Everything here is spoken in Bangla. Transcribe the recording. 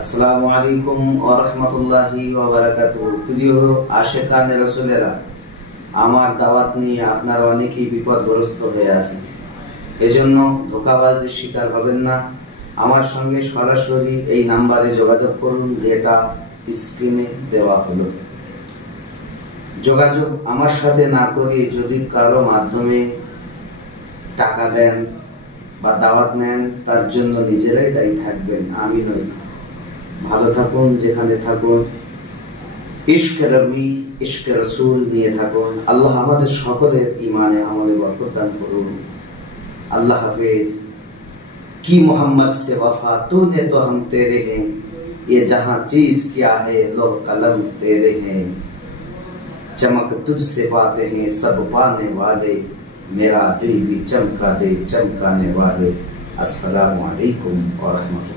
আসসালামু আলাইকুম ওয়া রাহমাতুল্লাহি ওয়া বারাকাতুহু। প্রিয় আশিকানে রাসূলেরা, আমার দাওয়াত নিয়ে আপনারা অনেকেই বিপদগ্রস্ত হয়ে আছেন। এজন্য ধোঁকাবাজির শিকার হবেন না। আমার সঙ্গে সরাসরি এই নাম্বারে যোগাযোগ করুন, যেটা স্ক্রিনে দেওয়া হলো। যোগাযোগ আমার সাথে না করে যদি কারো মাধ্যমে টাকা দেন বা দাওয়াত নেন, তার জন্য নিজেরাই দায়ী থাকবেন, আমি নই। ভালো থাকুন, যেখানে থাকুন। ইশকে রবি, ইশকে রসুল নিয়ে থাকুন। আল্লাহ আমাদের সকলের ইমানে আমলে বরকত দান করুন। अल्लाह हाफिज। की मोहम्मद से वफा तूने तो हम तेरे हैं, ये जहां चीज क्या है लो कलम तेरे हैं, चमक तुझसे पाते हैं सब पाने वाले, मेरा दिल भी चमका दे चमकाने वाले। अस्सलामु अलैकुम व रहमतुल्लाह।